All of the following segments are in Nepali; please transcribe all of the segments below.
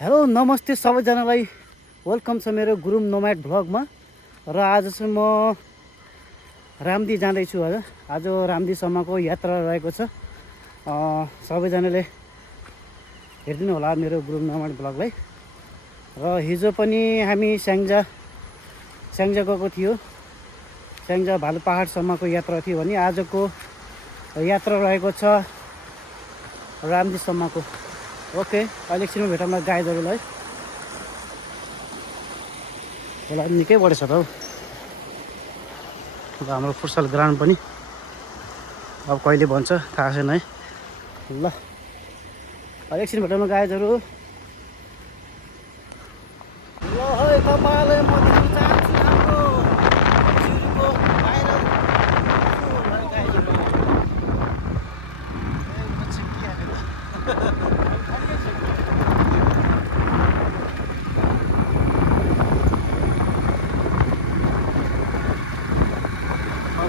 हेलो नमस्ते सबैजनालाई वेलकम छ मेरो गुरुङ नोम्याड भ्लगमा। र आज चाहिँ म रामदी जाँदैछु। आज रामदीसम्मको यात्रा रहेको छ। सबैजनाले हेरिदिनु होला मेरो गुरुङ नोम्याड भ्लगलाई। र हिजो पनि हामी स्याङ्जा गएको थियो। स्याङ्जा भालु पहाडसम्मको यात्रा थियो भने आजको यात्रा रहेको छ रामदीसम्मको। ओके, अहिले एकछिनमा भेटौँला गाइजहरूलाई। होला निकै बढेछ त हौ। अब हाम्रो फुटसल ग्राउन्ड पनि अब कहिले भन्छ थाहा छैन है। ल अहिले एकछिन भेटौँला गाइजहरू। ल है तपाईँलाई म देख्न चाहन्छु हाम्रो सिउरीको बाहिर गाइजहरू।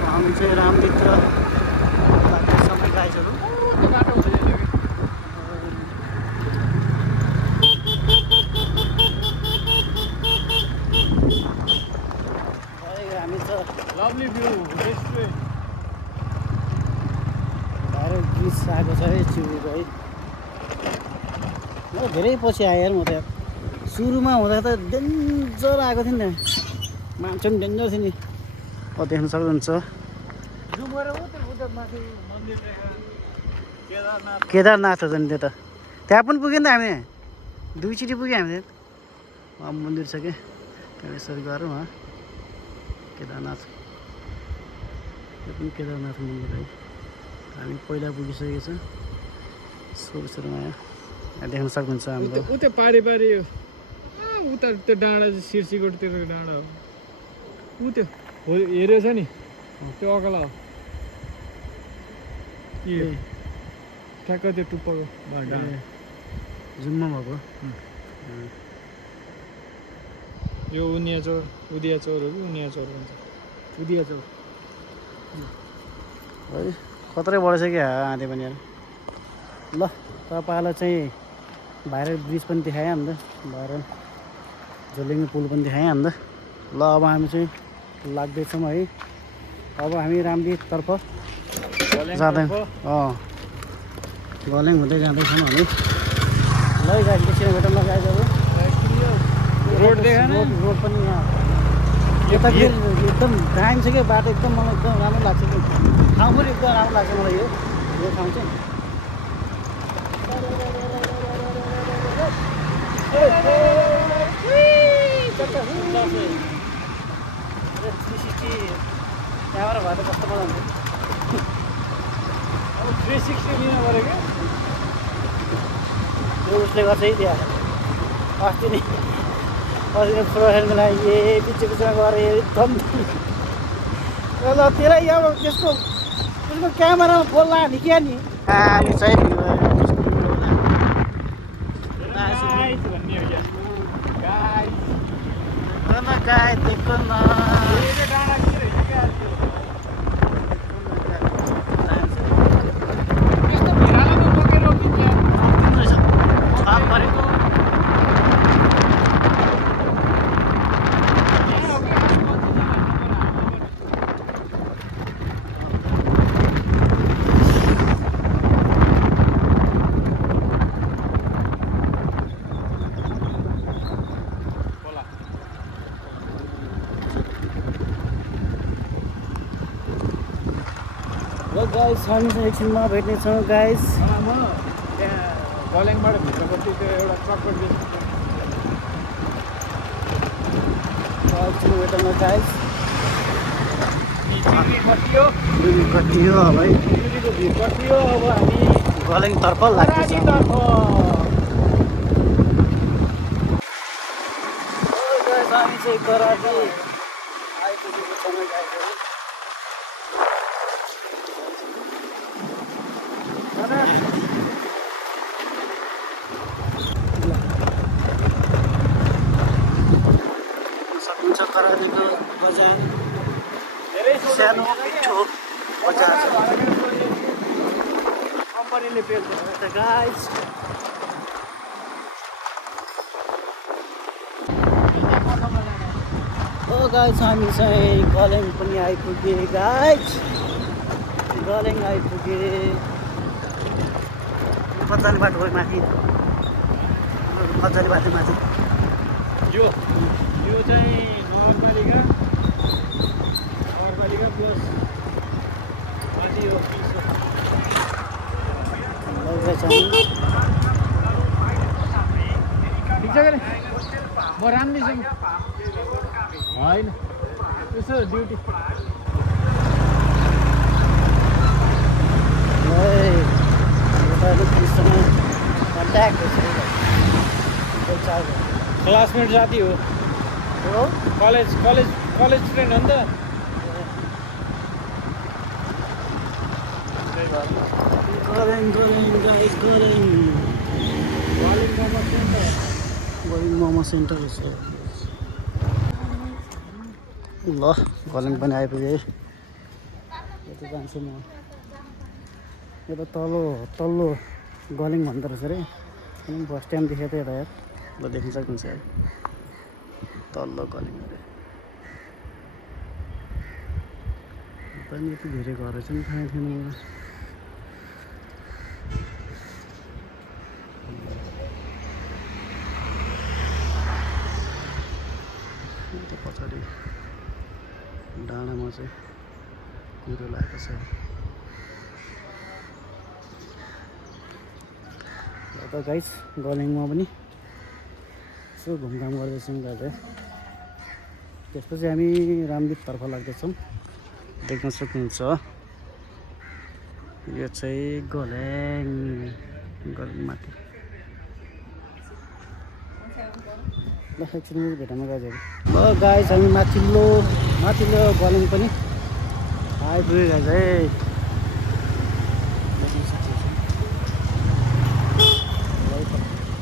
हामी चाहिँ रामदीतिर सबै गाइजहरू। हामी त लभली भ्यू रेस्टुरेन्ट बाहिर ब्रिज आएको छ है चिउरीको है। म धेरै पछि आएँ यार। म त सुरुमा हुँदा त डेन्जर आएको थियो नि, मान्छे पनि डेन्जर थियो नि। देख्न सक्नुहुन्छ केदारनाथ हो नि त्यो त। त्यहाँ पनि पुग्यो नि त हामी, दुईचोटि पुग्यो हामी। उहाँ मन्दिर छ कि त्यहाँ यसरी गरौँ। केदारनाथ, यो पनि केदारनाथ मन्दिर है। हामी पहिला पुगिसकेको छ सुरुमा। यहाँ देख्न सक्नुहुन्छ हाम्रो उता पारी उता त्यो डाँडा चाहिँ सिर्सीकोटतिर डाँडा हो। त्यो हो हेऱ्यो छ नि त्यो अकला हो के ठ्याक्क त्यो टुप्पोको डाँडा जुममा भएको। यो उदिया चौर हो कि उनिया चौर भन्छ। उदिया चौर है खत्रै बढेछ क्या आँधी पनि यार। ल तपाईँलाई चाहिँ भाइरल ब्रिज पनि देखाएँ अन्त, भाइरल झोलिङ पुल पनि देखाएँ अन्त। ल अब हामी चाहिँ लाग्दैछौँ है। अब हामी रामदीतर्फ जाँदै गलेङ हुँदै जाँदैछौँ हामी। ल गाडी एकछिन भेटौँ ल गाइजहरू। रोड देखाएन? रोड पनि यहाँ यता एकदम दामी छ क्या बाटो। एकदम मलाई एकदम राम्रो लाग्छ कि ठाउँ पनि एकदम राम्रो लाग्छ मलाई यो ठाउँ चाहिँ। त्यहाँबाट भएर कस्तो मजा हुन्छ। अब 360 लिन पऱ्यो क्या। यो उसले गर्छ है त्यहाँ अस्ति नै प्रोफेसनको लागि बिचमा गएर एकदम ल त्यसलाई अब त्यसको उसको क्यामेरामा बोल्ला नि क्या नि हामी चाहिँ गाई देखो न गाइस। हामी चाहिँ एकछिनमा भेट्नेछौँ गाइस। म त्यहाँ गलेङबाट भित्रपट्टि त्यो एउटा ट्रकको एकछिन भेटौँ गाइस। कति हो अब है कति हो अब हामी गलेङतर्फ लाग्दैछौँ। हामी चाहिँ गराती आइपुगेको छौँ गाइसहरू। सक्नुहुन्छ करातीको बजार सानो मिठो बजार छ। कम्पनीले बेच्छ गाइस गाइस हामी चाहिँ गलेङ पनि आइपुगे गाइस गलेङ आइपुगे कचाली बाटो गयो माथि कचाली बाटो माथि यो चाहिँ नगरपालिका प्लस माथि यो ठिक छ के म राम्रैसँग होइन यसो ड्युटी क्लासमेट साथी हो कलेज फ्रेन्ड हो नि त गलेङ मोमो सेन्टर रहेछ ल गलेङ पनि आइपुगेँ यता जान्छु म यता तल्लो गलेङ भन्दो रहेछ अरे बस स्ट्यान्ड देखेको थियो यता यार ल देख्न सक्नुहुन्छ है तल्लो गलेङ अरे पनि यति धेरै घरहरू चाहिँ थाहा थिएन मलाई पछाडि डाँडामा चाहिँ कुहिरो लागेको छ यता गाइस गलेङमा पनि यसो घुमघाम गर्दैछौँ गाइस त्यसपछि हामी रामदीपतर्फ लाग्दैछौँ देख्न सक्नुहुन्छ यो चाहिँ गलेङ माथि ल एकछिन भेटाउन गाइजहरू ल गाइस हामी माथिल्लो गलेङ पनि आइपुग्यो गाइस है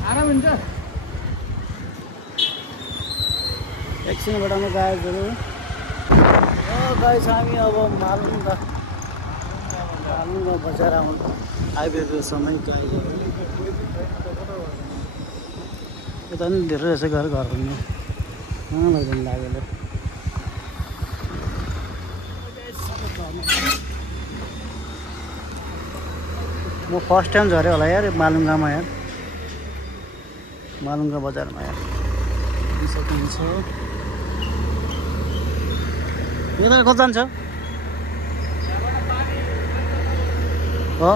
आराम हुन्छ एकछिन भेटाउन गाइजहरू गाइस हामी अब मालुङ्गा बजार आइपुगेको समय गाइजहरू यता पनि धेरै रहेछ घर पनि लैजानु लाग्यो म फर्स्ट टाइम झरेँ होला यार मालुङ्गामा यार मालुङ्गा बजारमा यार सक्नुहुन्छ यता कता जान्छ हो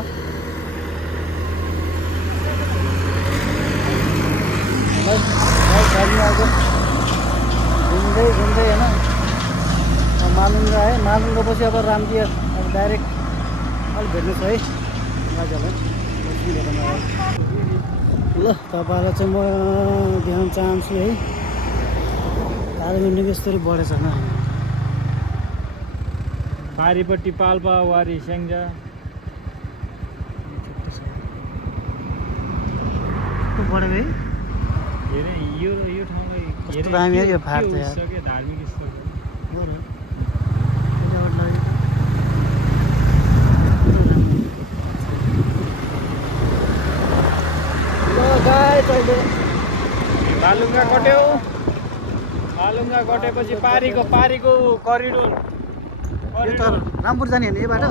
घुम्दै होइन मालुङ्गा है मालुङ्गा पछि अब रामदी अब डाइरेक्ट अलिक भेट्नु छ है दाजुहरूलाई ल तपाईँलाई चाहिँ म देखाउन चाहन्छु है कालेबुङ यस्तरी बढेछ होइन पारिपट्टि पाल्पा वारी स्याङ्जा बढेको है धेरै यो ठाउँमा कस्तो दामी हो यो फाट त यार धार्मिक स्थल मालुङ्गा कटेपछि पारीको करिडोर यो त रामपुर जाने होइन यो बाटो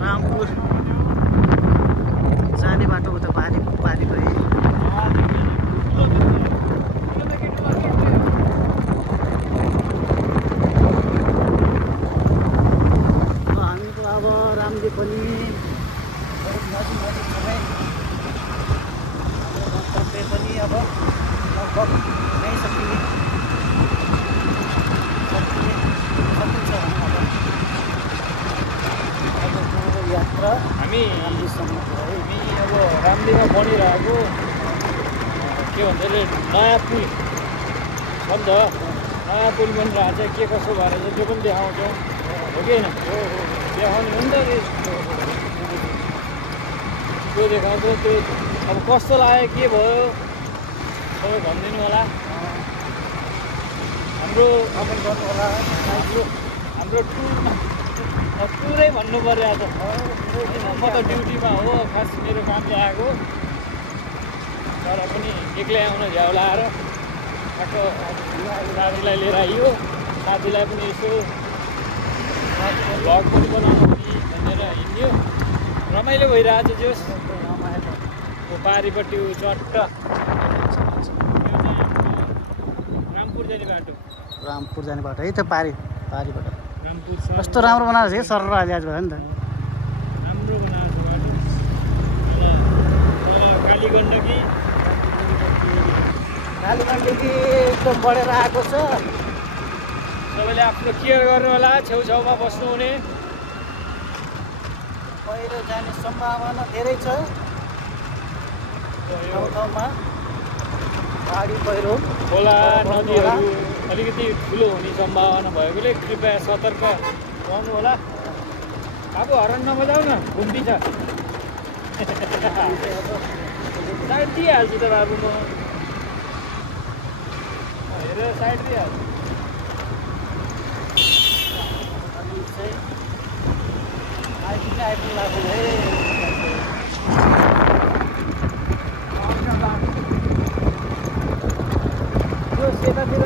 रामपुर जाने बाटो उता पारीको है हामीको अब रामले पनि गन्तव्य पनि अब लगभग नै सकिन्छ यात्रा हामी रामदीसम्म अब रामदीमा बनिरहेको के भन्छ अरे नयाँ पुल छ नि त नयाँ पुल बनिरहेको छ के कसो भएर चाहिँ त्यो पनि देखाउँछौँ हो कि होइन देखाउने हो नि त त्यो देखाउँछ त्यो अब कस्तो लाग्यो के भयो सबै भनिदिनु होला हाम्रो टुरमा टुरै भन्नु पर्यो आज म त ड्युटीमा हो खास मेरो कामले आएको तर पनि एक्लै आउन झ्याउ लाएर आएको साथीलाई लिएर आइयो, साथीलाई पनि यसो भ्लग पनि बनाउनु कि भनेर हिँड्यो। रमाइलो भइरहेको छ जोस्। त्यो पारिपट्टि चट्ट रामपुर जाने बाटो। रामपुर जाने बाटो है त्यो पारिबाट रामपुर कस्तो राम्रो बनाएको छ है सर अहिले आज भयो नि त। राम्रो बनाएको छ बाटो। कालीगण्डकी कालीगण्डकी एकदम बढेर आएको छ। सबैले आफ्नो केयर गर्नु होला, छेउछाउमा बस्नु हुने। पहिरो जाने सम्भावना धेरै छ ठाउँमा। गाडी पहिरो खोला नदीहरू अलिकति ठुलो हुने सम्भावना भएकोले कृपया सतर्क रहनु होला। अब हरन नबजाऊ न, घुम्ती छ। साइड दिइहाल्छु त बाबु म। हेरेर साइड दिइहाल्छु। आइपुग्नु लाग्नु है। यो सेतातिर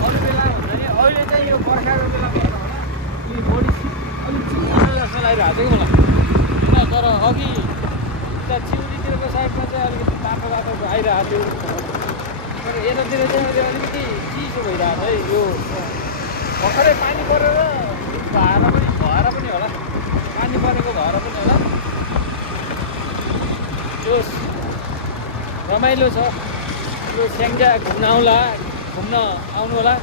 अरू बेला भन्दाखेरि अहिले चाहिँ यो बर्खाको बेला भएर होला कि बडी अलिक चिसो जस्तो लागिरहेको छ कि मलाई होइन। तर अघि उता चिउरीतिरको साइडमा चाहिँ अलिकति तातो तातो आइरहेको थियो। तर यतातिर चाहिँ अहिले अलिकति चिसो भइरहेको छ है। यो भर्खरै पानी परेर भएर पनि होला, पानी परेको भएर पनि होला। त्यो रमाइलो छ। यो स्याङ्जा घुम्न आउनु होला।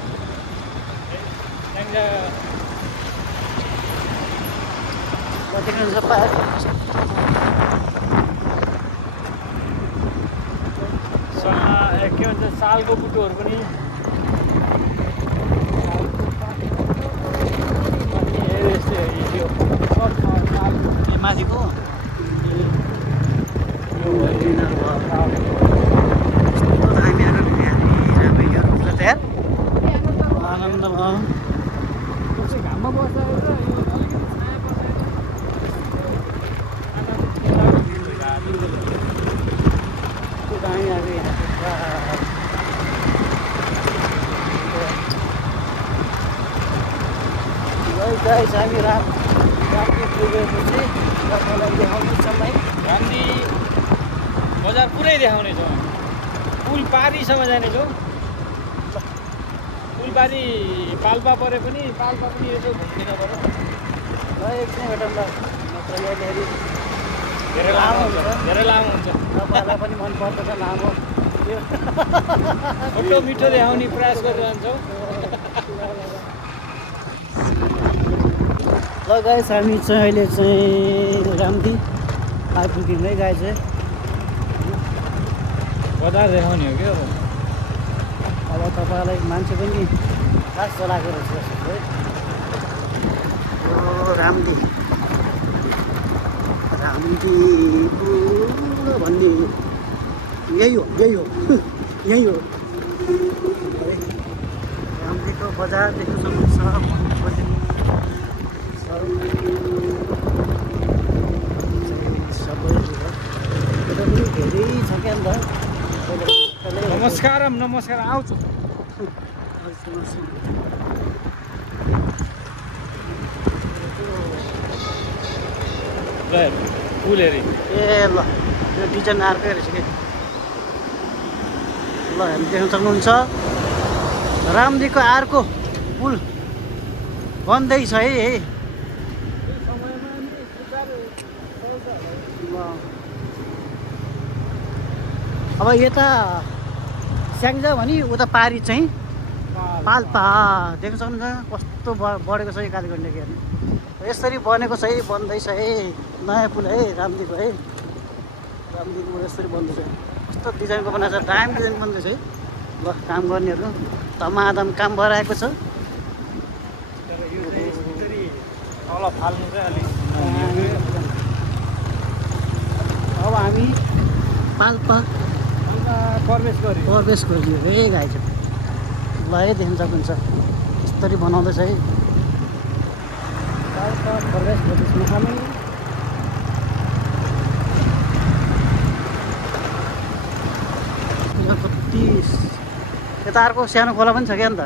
स्याङ्जा के भन्छ सालको बुटोहरू पनि यस्तै यो माथिको आनन्द भयो। घाममा बस्दा अलिकति छाया दामी आएको यहाँ गाइस हामी रामपुर पुगेपछि तपाईँलाई देखाउने समय राम्री बजार पुरै देखाउनेछौँ। पुल पारीसम्म जानेछौँ। पुल पारी पाल्पा परे पनि यसो घुम्दिन पर्यो। ल एकछिन भेटौँ ल। नत्र यहाँनिर धेरै लामो हुन्छ। तपाईँलाई पनि मनपर्छ त लामो त्यो। छोटो मिठो देखाउने प्रयास गरिरहन्छौँ। ल गाइस हामी चाहिँ अहिले चाहिँ रामदी आइपुग्यौँ है गाई चाहिँ। बजार देखाउने हो क्या अब तपाईँलाई मान्छे पनि लास चलाएको रहेछ है। यो रामदी भन्ने यही हो यही हो रामदीको बजार देख्न सक्नुहुन्छ। सबै धेरै छ क्या अन्त। नमस्कार आउँछु। पुल हेरे ए ल यो डिजाइन अर्कै रहेछ कि। ल हामी देख्न सक्नुहुन्छ रामदीको अर्को पुल बन्दैछ है। अब यता स्याङ्जा भने उता पारी चाहिँ पाल्पा देख्न सक्नुहुन्छ कस्तो बढेको छ यो कालीगण्डकी हेर्नु। यसरी बनेको छ है, बन्दैछ है नयाँ पुल है रामदीको है। रामदीको पुल यसरी बन्दैछ। कस्तो डिजाइनको बनाएको छ, दामी डिजाइन बन्दैछ है। ल काम गर्नेहरू धमाधम काम भइरहेको छ। तल फाल्नु चाहिँ अलिक अब हामी पाल्पा प्रवेश गरियो है गाई चाहिँ। ल है देख्न सक्नुहुन्छ यसरी बनाउँदैछ है। पाल्पा प्रवेश गर्दैछौँ हामी। यता अर्को सानो खोला पनि छ क्या अन्त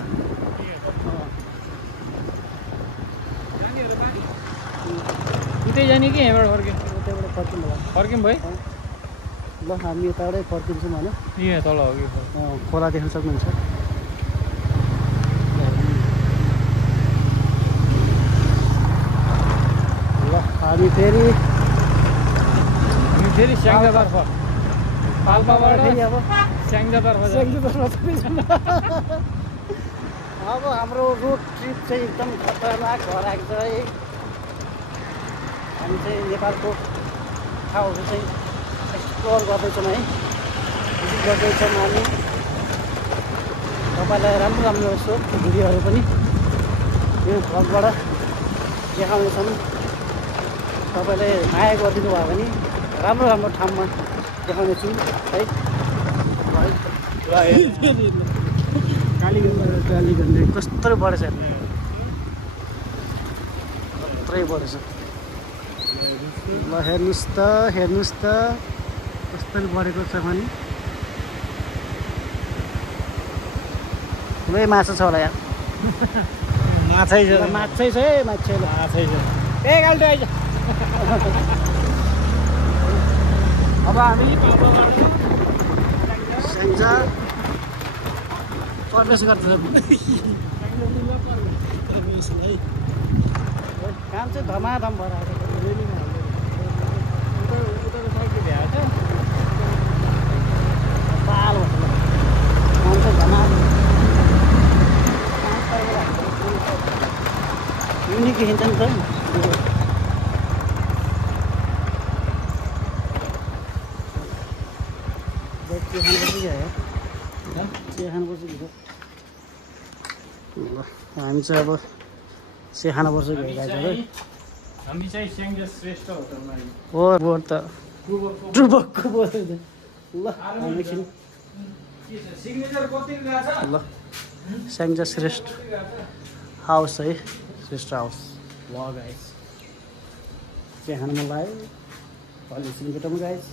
उतै जाने कि यहाँबाट फर्किनु उतैबाट फर्किनु होला फर्किउँ भाइ ल हामी यताबाटै फर्किन्छौँ होइन यहाँ तल हो कि खोला देख्न सक्नुहुन्छ ल हामी फेरि स्याङ्जातर्फ पाल्पाबाट फेरि अब स्याङ्जातर्फ अब हाम्रो रोड ट्रिप चाहिँ एकदम खतरनाक भएर आएको छ है हामी चाहिँ नेपालको ठाउँहरू चाहिँ एक्सप्लोर गर्दैछौँ है भिजिट गर्दैछौँ हामी तपाईँलाई राम्रो राम्रो यसो भिडियोहरू पनि यो भ्लगबाट देखाउनेछौँ तपाईँले माया गरिदिनु भयो भने राम्रो राम्रो ठाउँमा देखाउनेछु है कालीगण्ड कस्तो बढेछ कत्रै बढेछ ल हेर्नुहोस् त कस्तो बढेको छ भने ठुलै माछा छ होला यहाँ माछै छ माछै छ है माछै माछै छ ए गाल्टो आइज अब हामी स्याङ्जा प्रवेश गर्दैछ काम चाहिँ धमाधम भएर आएको पाल काम चाहिँ धमाधम युनिक हिँड्छ नि त हामी चाहिँ अब चिया खानुपर्छ हामी चाहिँ स्याङ्जा श्रेष्ठ होटलमा हो बोर्ड त डुबकको बोर्ड ल एकछिन सिग्नेचर कति रहेछ ल स्याङ्जा श्रेष्ठ हाउस है श्रेष्ठ हाउस ल गाइस चिया खानु मन लाग्यो एकछिन केटामा गाइस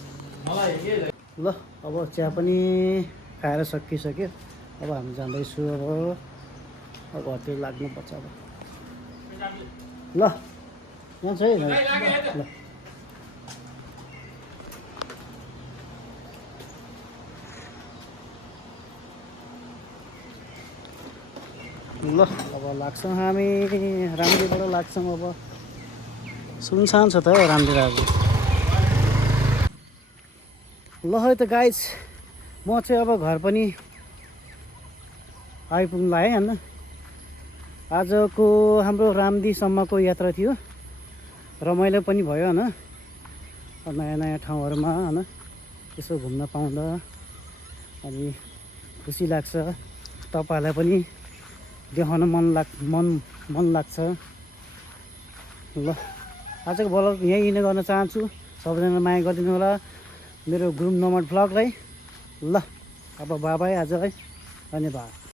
मलाई के ल अब चिया पनि खाएर सकिसक्यो अब हामी जाँदैछु अब घरतिर लाग्नुपर्छ अब ल जान्छ है ल ल अब लाग्छौँ हामी रामदीबाट लाग्छौँ अब सुनसान छ त रामदी आज ल है त गाइस म चाहिँ अब घर पनि आइपुग्नु है होइन आजको हाम्रो रामदीसम्मको यात्रा थियो रमाइलो पनि भयो होइन नयाँ नयाँ ठाउँहरूमा होइन यसो घुम्न पाउँदा अनि खुसी लाग्छ तपाईँहरूलाई पनि देखाउन मन लाग्छ ल आजको भ्लग यहीँ गर्न चाहन्छु सबैजना माया गरिदिनु होला मेरो गुरुम नोम्याड भ्लगलाई ल अब बाबाई आजलाई धन्यवाद।